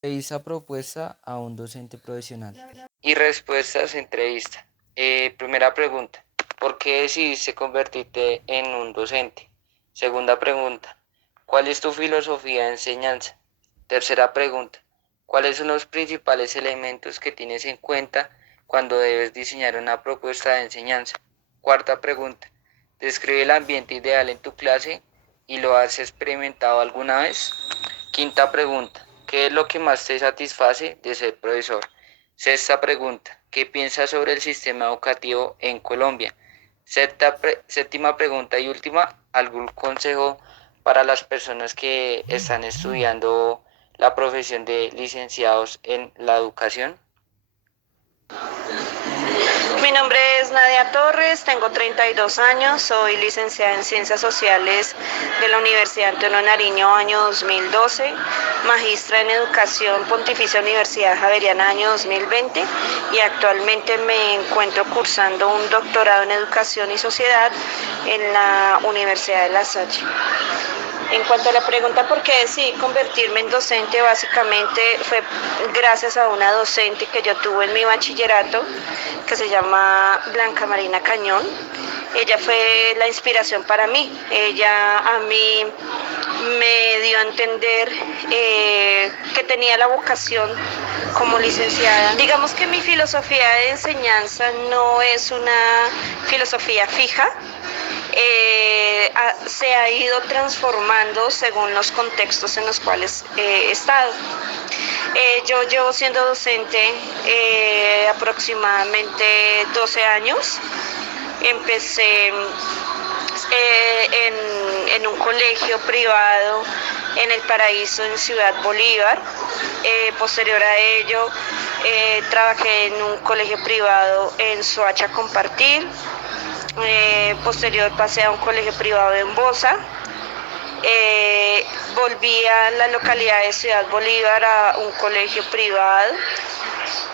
Revisa propuesta a un docente profesional. Y respuestas entrevista. Primera pregunta. ¿Por qué decidiste convertirte en un docente? Segunda pregunta. ¿Cuál es tu filosofía de enseñanza? Tercera pregunta. ¿Cuáles son los principales elementos que tienes en cuenta cuando debes diseñar una propuesta de enseñanza? Cuarta pregunta. Describe el ambiente ideal en tu clase y lo has experimentado alguna vez. Quinta pregunta. ¿Qué es lo que más te satisface de ser profesor? Sexta pregunta. ¿Qué piensas sobre el sistema educativo en Colombia? Séptima pregunta y última. ¿Algún consejo para las personas que están estudiando la profesión de licenciados en la educación? Mi nombre es Nadia Torres, tengo 32 años, soy licenciada en Ciencias Sociales de la Universidad Antonio Nariño año 2012, magistra en Educación Pontificia Universidad Javeriana año 2020 y actualmente me encuentro cursando un doctorado en Educación y Sociedad en la Universidad de La Salle. En cuanto a la pregunta por qué decidí convertirme en docente, básicamente fue gracias a una docente que yo tuve en mi bachillerato, que se llama Blanca Marina Cañón. Ella fue la inspiración para mí. Ella a mí me dio a entender que tenía la vocación como licenciada. Digamos que mi filosofía de enseñanza no es una filosofía fija, se ha ido transformando según los contextos en los cuales he estado. Yo llevo siendo docente aproximadamente 12 años. Empecé en un colegio privado en El Paraíso, en Ciudad Bolívar. Posterior a ello, trabajé en un colegio privado en Soacha Compartir. Posterior pasé a un colegio privado en Bosa. Volví a la localidad de Ciudad Bolívar a un colegio privado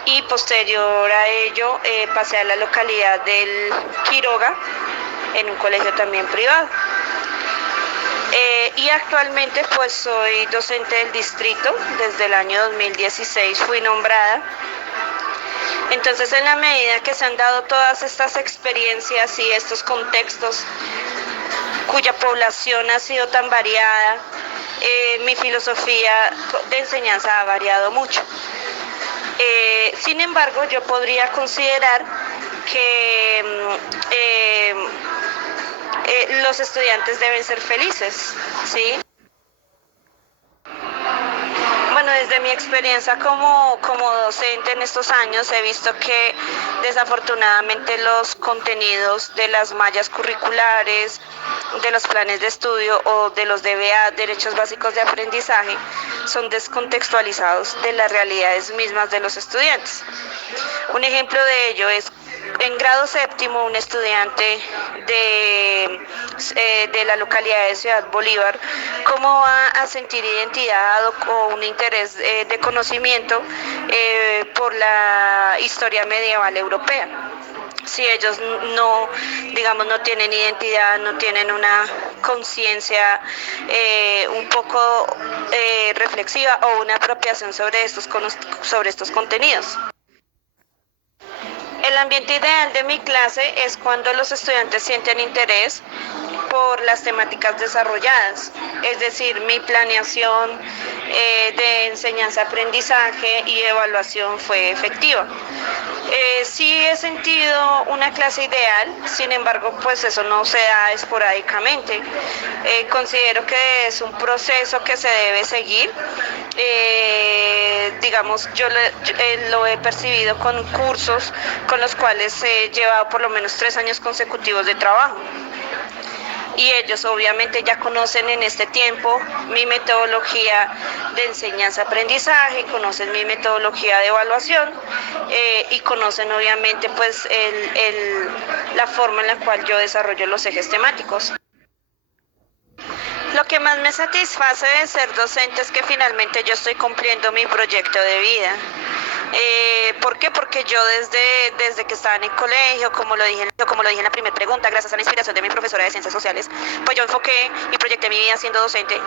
y posterior a ello pasé a la localidad del Quiroga en un colegio también privado. Y actualmente pues soy docente del distrito, desde el año 2016 fui nombrada. Entonces, en la medida que se han dado todas estas experiencias y estos contextos cuya población ha sido tan variada, mi filosofía de enseñanza ha variado mucho. Sin embargo, yo podría considerar que los estudiantes deben ser felices, ¿sí? Bueno, desde mi experiencia como docente en estos años he visto que desafortunadamente los contenidos de las mallas curriculares, de los planes de estudio o de los DBA, Derechos Básicos de Aprendizaje, son descontextualizados de las realidades mismas de los estudiantes. Un ejemplo de ello es en grado séptimo, un estudiante de la localidad de Ciudad Bolívar, ¿cómo va a sentir identidad o un interés de conocimiento por la historia medieval europea? Si ellos no, digamos, no tienen identidad, no tienen una conciencia un poco reflexiva o una apropiación sobre estos contenidos. El ambiente ideal de mi clase es cuando los estudiantes sienten interés por las temáticas desarrolladas, es decir, mi planeación de enseñanza-aprendizaje y evaluación fue efectiva. Sí he sentido una clase ideal, sin embargo, pues eso no se da esporádicamente. Considero que es un proceso que se debe seguir. Digamos, lo he percibido con cursos con los cuales he llevado por lo menos 3 años consecutivos de trabajo. Y ellos obviamente ya conocen en este tiempo mi metodología de enseñanza-aprendizaje, conocen mi metodología de evaluación y conocen obviamente pues la forma en la cual yo desarrollo los ejes temáticos. Lo que más me satisface de ser docente es que finalmente yo estoy cumpliendo mi proyecto de vida. ¿Por qué? Porque yo desde que estaba en el colegio, como lo dije en la primera pregunta, gracias a la inspiración de mi profesora de Ciencias Sociales, pues yo enfoqué y proyecté mi vida siendo docente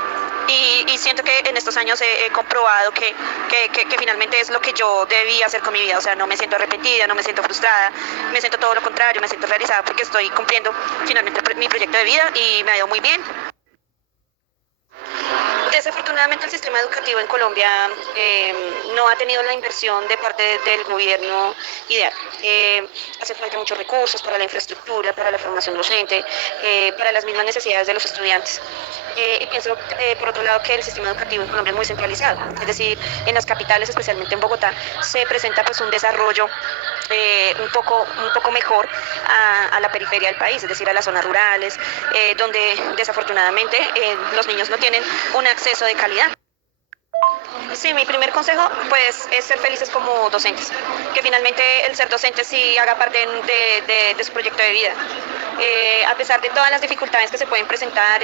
y siento que en estos años he comprobado que finalmente es lo que yo debía hacer con mi vida. O sea, no me siento arrepentida, no me siento frustrada, me siento todo lo contrario, me siento realizada porque estoy cumpliendo finalmente mi proyecto de vida y me ha ido muy bien. Desafortunadamente el sistema educativo en Colombia no ha tenido la inversión de parte del gobierno ideal. Hace falta muchos recursos para la infraestructura, para la formación docente, para las mismas necesidades de los estudiantes. Y pienso, por otro lado, que el sistema educativo en Colombia es muy centralizado. Es decir, en las capitales, especialmente en Bogotá, se presenta pues un desarrollo un poco mejor a la periferia del país, es decir, a las zonas rurales, donde desafortunadamente los niños no tienen un acceso de calidad. Sí, mi primer consejo pues es ser felices como docentes, que finalmente el ser docente sí haga parte de su proyecto de vida. A pesar de todas las dificultades que se pueden presentar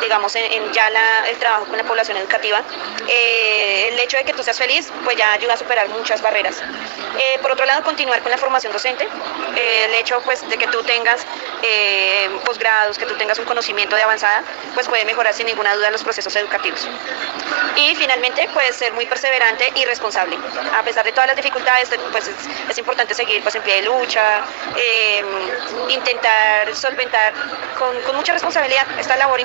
digamos, en ya el trabajo con la población educativa, el hecho de que tú seas feliz pues ya ayuda a superar muchas barreras. Por otro lado, continuar con la formación docente, el hecho pues de que tú tengas posgrados, que tú tengas un conocimiento de avanzada, pues puede mejorar sin ninguna duda los procesos educativos. Y finalmente, pues ser muy perseverante y responsable. A pesar de todas las dificultades, pues es importante seguir pues en pie de lucha, intentar solventar con mucha responsabilidad esta labor.